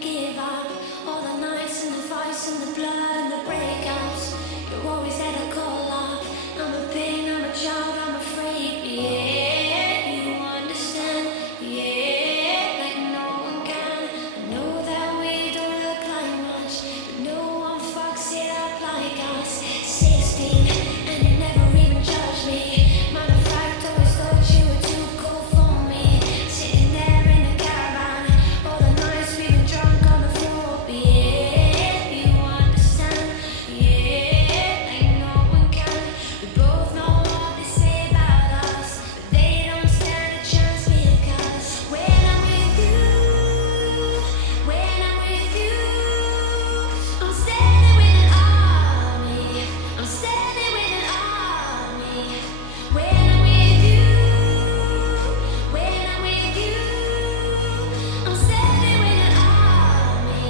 give up. All the nights and the fights and the blood and the breakups. You're always there to call up. I'm a pain, I'm a child, I'm afraid. Yeah, you understand. Yeah, like no one can. I know that we don't look like much, but no one fucks it up like us. 16, and you never even judged me. Matter of fact, always thought you were too cool for me. Sitting there in the caravan, all the nights we've been drunk on the floor. Yeah, you understand. Yeah, like no one can. We both know what they say about us, but they don't stand a chance because when I'm with you, I'm standing with an army. I'm standing with an army. When I'm with you, I'm standing with an army.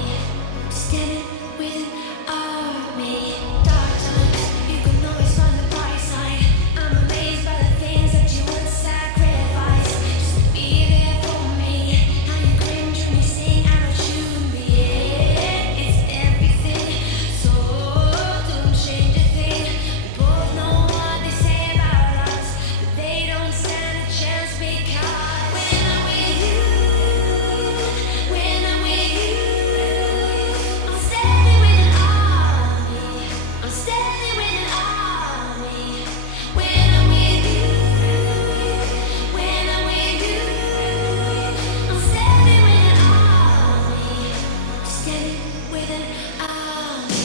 Standing with an army. Dark times, you can always find the bright side. I'm amazed by the things that you would sacrifice just to be there for me. How you cringe when you sing out of tune. Yeah, it's everything. So don't change a thing. We both know what they say about us, but they don't stand a chance because when I'm with you, I'm standing with an army. I'm standing with an army. When I'm with you, I'm standing with an army. Standing with an army.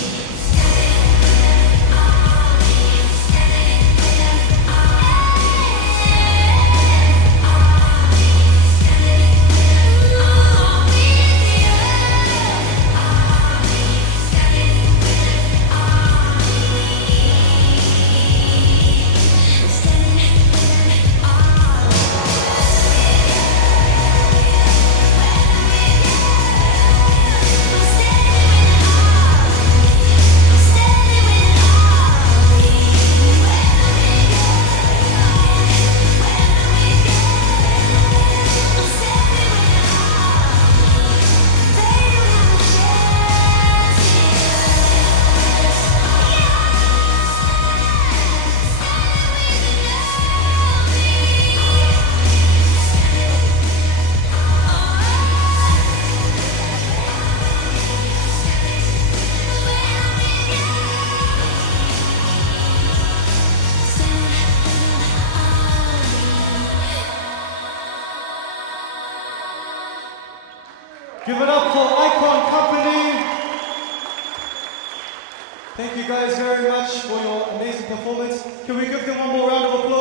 Give it up for Icon Company. Thank you guys very much for your amazing performance. Can we give them one more round of applause?